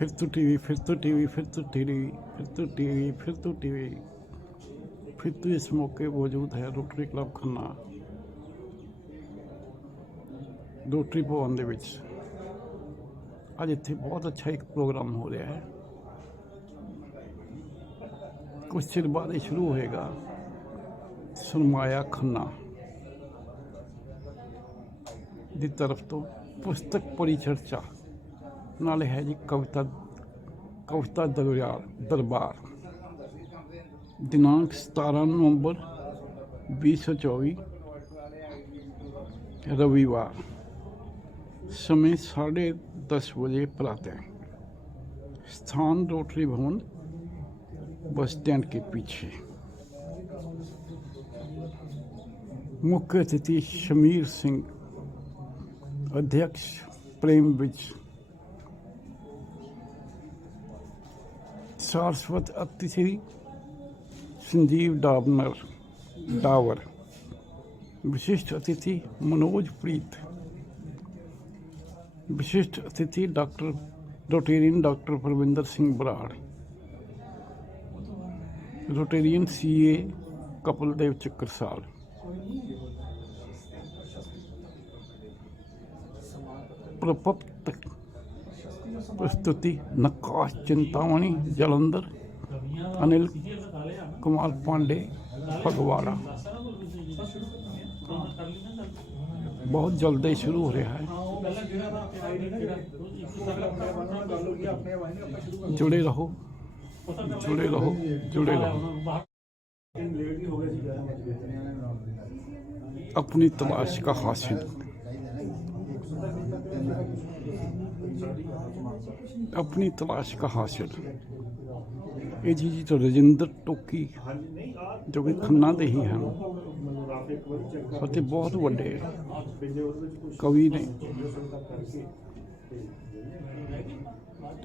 फिर तो टीवी, फिर तो टीवी, फिर तो टीवी, फिर तो टीवी, फिर तो टीवी। फिर तो इस मौके मौजूद है रोटरी क्लब खन्ना रोटरी भवन ਦੇ ਵਿੱਚ। ਅੱਜ ਇੱਥੇ ਬਹੁਤ ਅੱਛਾ ਇੱਕ ਪ੍ਰੋਗਰਾਮ ਹੋ ਰਿਹਾ ਹੈ। ਕੁਝ ਚਿਰ ਬਾਅਦ ਇਹ ਸ਼ੁਰੂ ਹੋਏਗਾ ਸਰਮਾਇਆ ਖੰਨਾ ਦੀ ਤਰਫ ਤੋਂ ਪੁਸਤਕ ਪਰਿਚਰਚਾ ਨਾਲ ਹੈ ਜੀ ਕਵਿਤਾ ਦਰਬਾਰ दिनांक 17 नवंबर 2024 रविवार, समय 10:30 बजे प्रातः। स्थान रोटरी भवन बस स्टैंड के पीछे। मुख्य अतिथि शमीर सिंह, अध्यक्ष प्रेम विज, सारस्वत अतिथि संजीव डावर, विशिष्ट अतिथि मनोज प्रीत, विशिष्ट अतिथि rotarian doctor Parvinder Singh Brar, rotarian CA Kapildev Chakrasal, प्रस्तुति नक्काश चिंतामणि जलंधर, अनिल कुमार पांडे फगवाड़ा। बहुत जल्द ही शुरू हो रहा है। जुड़े रहो, जुड़े रहो, जुड़े रहो। अपनी तलाश का हासिल, अपनी तलाश का हासिल। ਇਹ ਜੀ ਤਾਂ ਰਜਿੰਦਰ ਟੋਕੀ ਜੋ ਕਿ ਖੰਨਾ ਦੇ ਹੀ ਹਨ ਅਤੇ ਬਹੁਤ ਵੱਡੇ ਕਵੀ ਨੇ।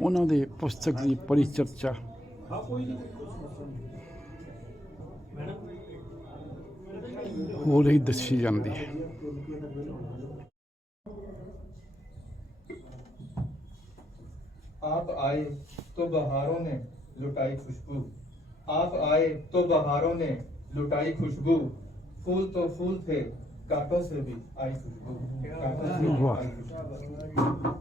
ਉਹਨਾਂ ਦੇ ਪੁਸਤਕ ਦੀ ਪਰਿਚਰਚਾ ਹੋ ਰਹੀ ਦੱਸੀ ਜਾਂਦੀ ਹੈ। आप आए तो बहारों ने लुटाई खुशबू, आप आए तो बहारों ने लुटाई खुशबू, फूल तो फूल थे कांटों से भी आई खुशबू, कांटों से भी आई खुशबू।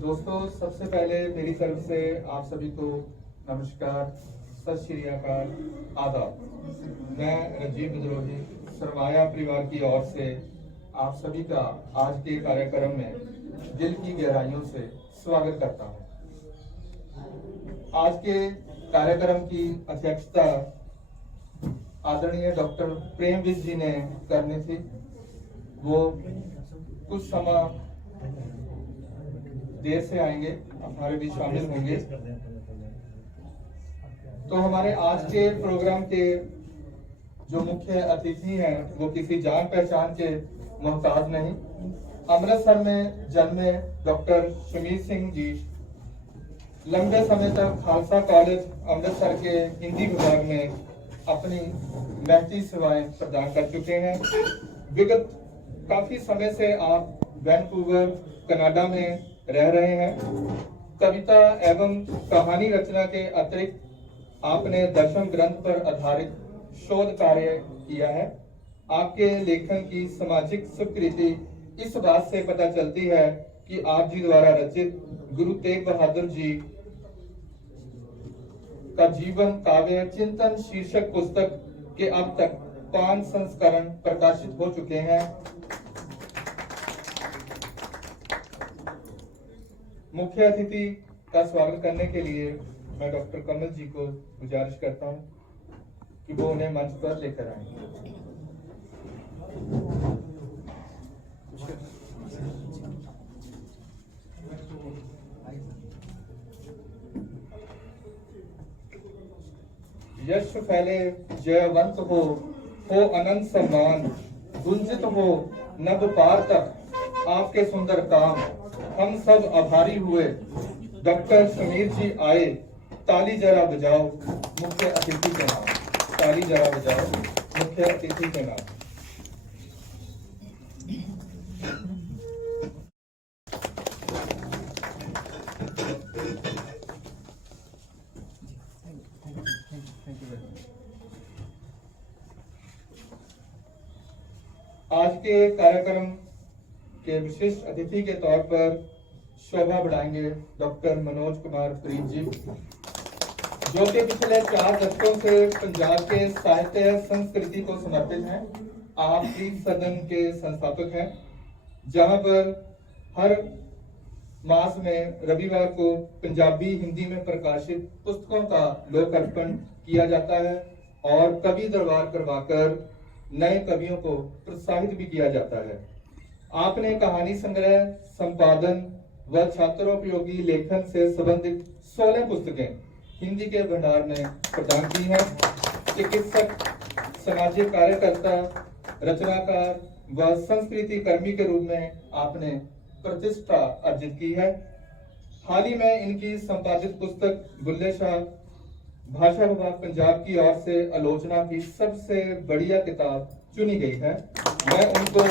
दोस्तों, सबसे पहले मेरी तरफ से आप सभी को नमस्कार, सत श्री अकाल, आदाब। मैं राजीव विद्रोही सरमाया परिवार की ओर से आप सभी का आज के कार्यक्रम में दिल की गहराइयों से स्वागत करता हूं। आज के कार्यक्रम की अध्यक्षता आदरणीय डॉक्टर प्रेम विज जी ने करनी थी। वो कुछ समय देर से आएंगे, हमारे बीच शामिल होंगे। तो हमारे आज के प्रोग्राम के जो मुख्य अतिथि हैं वो किसी जान पहचान के मोहताज नहीं। अमृतसर में जन्मे डॉक्टर शमीर सिंह जी लंबे समय तक खालसा कॉलेज अमृतसर के हिंदी विभाग में अपनी महती सेवाएं प्रदान कर चुके हैं। विगत काफी समय से आप वैनकूवर कनाडा में रह रहे हैं। कविता एवं कहानी रचना के अतिरिक्त आपने दर्शन ग्रंथ पर आधारित शोध कार्य किया है। आपके लेखन की सामाजिक स्वीकृति इस बात से पता चलती है कि आप जी द्वारा रचित गुरु तेग बहादुर जी का जीवन काव्य चिंतन शीर्षक पुस्तक के अब तक 5 संस्करण प्रकाशित हो चुके हैं। मुख्य अतिथि का स्वागत करने के लिए मैं डॉक्टर कमल जी को गुजारिश करता हूं कि वो उन्हें मंच पर लेकर आए। यश फैले जयवंत हो अनंत सम्मान, गुंजित हो नभ पार तक आपके सुंदर काम। हम सब आभारी हुए, डॉक्टर शमीर जी आए, ताली जरा बजाओ मुख्य अतिथि के नाम। ताली जरा बजाओ मुख्य मुख्य अतिथि के नाम। आज के कार्यक्रम के विशिष्ट अतिथि के तौर पर शोभा बढ़ाएंगे डॉक्टर मनोज कुमार प्रीत जी, जो कि पिछले 4 दशकों से पंजाब के साहित्य संस्कृति को समर्पित हैं। आप प्रीत सदन के संस्थापक हैं, जहां पर हर मास में रविवार को पंजाबी हिंदी में प्रकाशित पुस्तकों का लोकार्पण किया जाता है और कवि दरबार करवाकर नए कवियों को प्रोत्साहित भी किया जाता है। आपने कहानी संग्रह, संपादन व छात्रोपयोगी लेखन से संबंधित 16 पुस्तकें हिंदी के भंडार में प्रदान की हैं। चिकित्सक, सामाजिक कार्यकर्ता, रचनाकार व संस्कृति कर्मी के रूप में आपने प्रतिष्ठा अर्जित की है। हाल ही में इनकी संपादित पुस्तक बुल्ले शाह भाषा विभाग पंजाब की ओर से आलोचना की सबसे बढ़िया किताब चुनी गई है। मैं उनको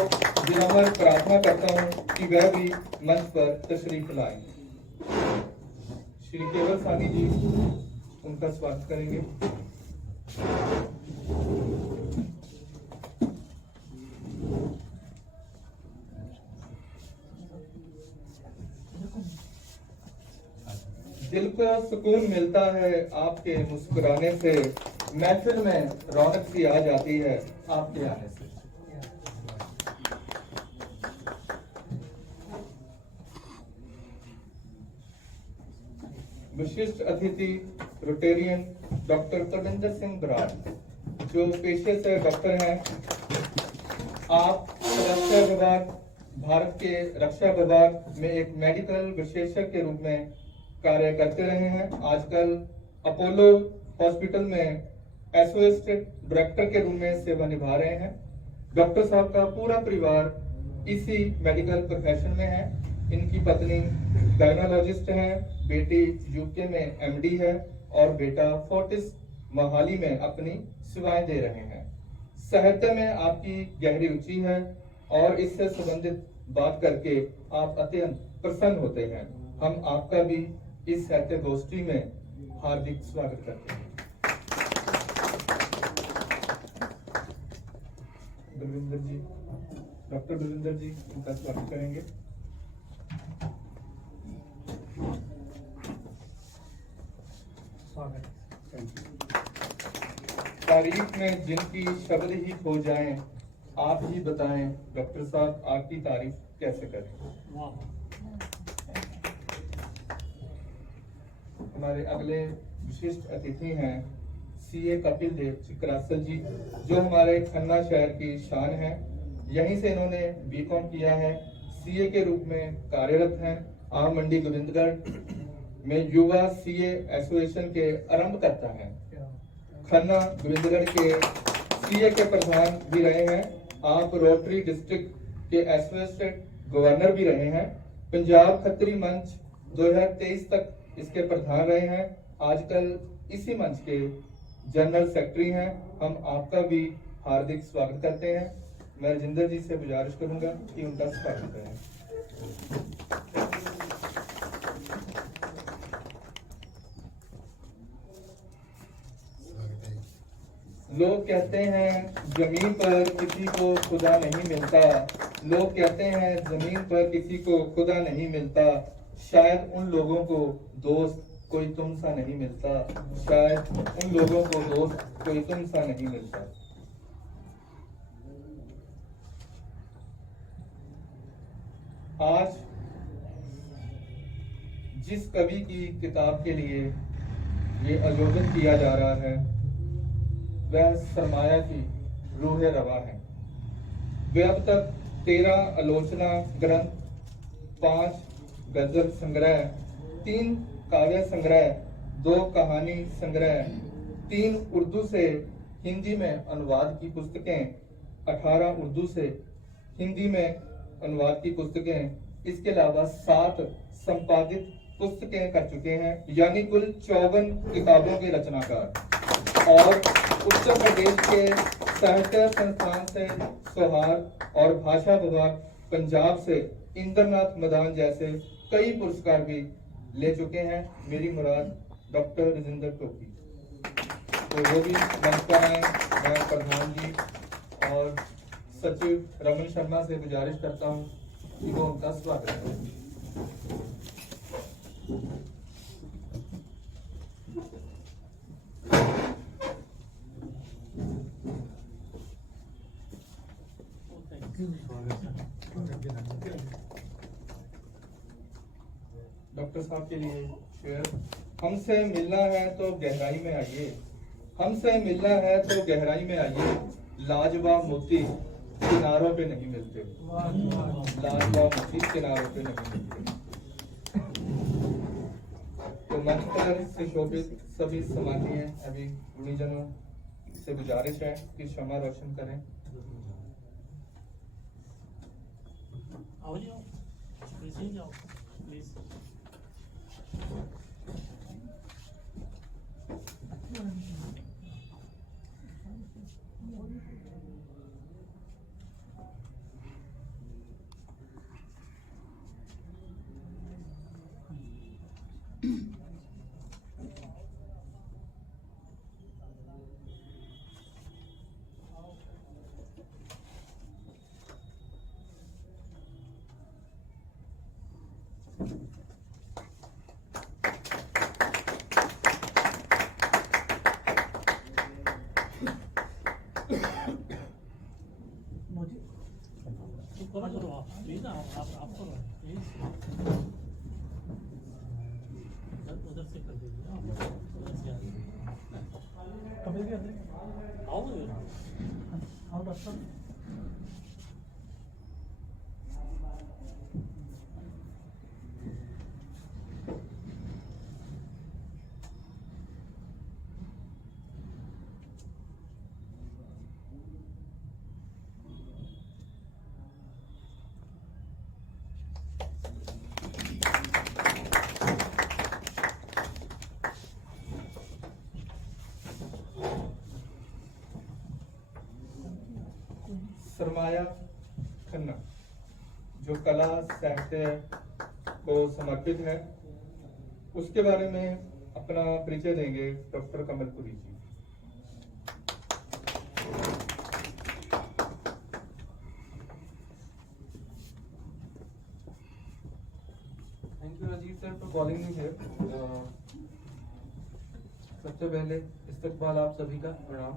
विनम्र प्रार्थना करता हूं कि वह भी मंच पर तशरीफ लाएं। श्री केवल सानी जी उनका स्वागत करेंगे। दिल को सुकून मिलता है आपके मुस्कुराने से, महफिल में रौनक सी आ जाती है आपके आने से। विशिष्ट अतिथि रोटेरियन डॉक्टर तविंदर सिंह बराड़, जो पेशे से डॉक्टर हैं। आप रक्षा विभाग, भारत के रक्षा विभाग में एक मेडिकल विशेषज्ञ के रूप में कार्य करते रहे हैं। आजकल अपोलो हॉस्पिटल में एसोसिएट डायरेक्टर के रूप में सेवा निभा रहे हैं। डॉक्टर साहब का पूरा परिवार इसी मेडिकल प्रोफेशन में है। इनकी पत्नी गायनोलॉजिस्ट है, बेटी यूके में एमडी है और बेटा फोर्टिस मोहाली में अपनी सेवाएं दे रहे हैं। साहित्य में आपकी गहरी रुचि है और इससे संबंधित बात करके आप अत्यंत प्रसन्न होते हैं। हम आपका भी इस साहित्य गोष्ठी में हार्दिक स्वागत करते हैं। बलविंदर जी, डॉक्टर बलविंदर जी उनका स्वागत करेंगे। तारीफ में जिनकी शब्द ही खो जाएं, आप ही बताएं डॉक्टर साहब आपकी तारीफ कैसे करें। हमारे अगले विशिष्ट अतिथि हैं सीए कपिल देव चिकरासल जी, जो हमारे खन्ना शहर की शान है। यहीं से इन्होंने बीकॉम किया है, सीए के रूप में कार्यरत हैं। आम मंडी गोविंदगढ़ में युवा सीए एसोसिएशन के आरंभ करता है। खन्ना गोविंदगढ़ के सीए के प्रधान भी रहे हैं। आप रोटरी डिस्ट्रिक्ट के एसोसिएट गवर्नर भी रहे हैं। पंजाब खत्री मंच 2023 तक इसके प्रधान रहे हैं। आजकल इसी मंच के जनरल सेक्रेटरी हैं। हम आपका भी हार्दिक स्वागत करते हैं। मैं राजिंदर जी से गुजारिश करूंगा कि उनका स्वागत करें। लोग कहते हैं जमीन पर किसी को खुदा नहीं मिलता। लोग कहते हैं जमीन पर किसी को खुदा नहीं मिलता। शायद उन लोगों को दोस्त कोई तुम सा नहीं मिलता। शायद उन लोगों को दोस्त कोई तुम सा नहीं मिलता। आज जिस कवि की किताब के लिए ये आयोजन किया जा रहा है, वह सरमाया की रूह रवा है। वे अब तक 13 आलोचना ग्रंथ, 5 गजल संग्रह, 3 काव्य संग्रह, 2 कहानी संग्रह, 3 उर्दू से हिंदी में अनुवाद की पुस्तकें, 18 उर्दू से हिंदी में अनुवाद की पुस्तकें, इसके अलावा 7 संपादित पुस्तकें कर चुके हैं। यानी कुल 54 किताबों के रचनाकार। और उत्तर प्रदेश के साहित्य संस्थान से सौहार्द और भाषा विभाग पंजाब से इंद्रनाथ मदान जैसे कई पुरस्कार भी ले चुके हैं। मेरी मुराद डॉक्टर राजेंद्र टोकी, तो वो भी मंच पर आए। मैं प्रधान जी और सचिव रमन शर्मा से गुजारिश करता हूँ कि वो उनका स्वागत करें। डॉक्टर साहब के लिए शेयर। हमसे मिलना है तो गहराई में आइए, हमसे मिलना है तो गहराई में आइए, लाजवाब मोती किनारों पे नहीं मिलते, लाजवाब मोती किनारों पे नहीं मिलते। तो मंच पर सुशोभित सभी सम्मानीय अभी गुणीजनों से गुजारिश है कि क्षमा रोशन करें। आओ जाओ, प्लीज जाओ, प्लीज। करो आप प्लीज, आप करो प्लीज, उधर से कर दीजिए, उधर से आओ आओ डॉक्टर। सरमाया खन्ना जो कला साहित्य को समर्पित है, उसके बारे में अपना परिचय देंगे doctor Kamalpuri ji. Thank you Rajeev sir for calling me here. सबसे पहले इस्तकबाल आप सभी का प्रणाम।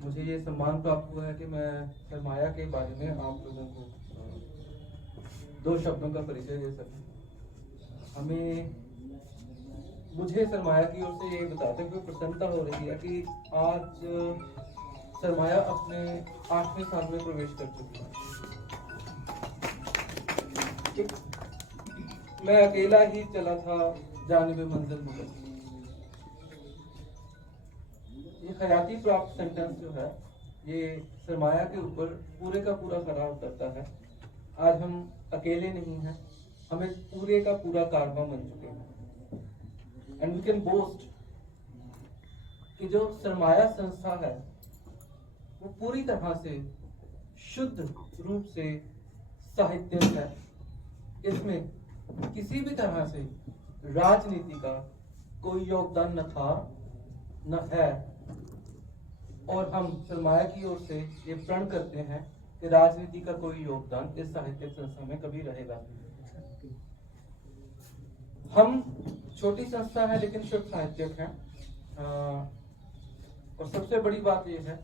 मुझे ये सम्मान प्राप्त हुआ है कि मैं सरमाया के बारे में आप लोगों को दो शब्दों का परिचय दे सकूं। मुझे सरमाया की ओर से ये बताते हुए प्रसन्नता हो रही है कि आज सरमाया अपने 8वें साल में प्रवेश कर चुकी है। मैं अकेला ही चला था जानिबे मंजिल मुकर। ये खयाती प्राप्त सेंटेंस जो है ये सरमाया के ऊपर पूरे का पूरा खरा उतरता है। आज हम अकेले नहीं हैं, हम एक पूरे का पूरा कारवां बन चुके हैं। एंड वी कैन बोस्ट कि जो सरमाया संस्था है वो पूरी तरह से शुद्ध रूप से साहित्य है। इसमें किसी भी तरह से राजनीति का कोई योगदान न था न है, और हम सरमाया की ओर से ये प्रण करते हैं कि राजनीति का कोई योगदान इस साहित्यिक संस्था में कभी रहेगा नहीं। हम छोटी संस्था है लेकिन शुद्ध साहित्यिक हैं। और सबसे बड़ी बात यह है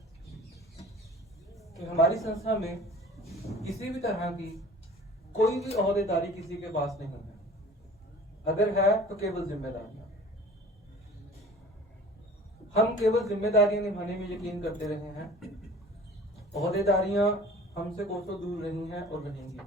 कि हमारी संस्था में किसी भी तरह की कोई भी ओहदेदारी किसी के पास नहीं है। अगर है तो केवल जिम्मेदारियां। हम केवल जिम्मेदारियां निभाने में यकीन करते रहे हैं। ओहदेदारियां हमसे कोसों दूर रही हैं और रहेंगी।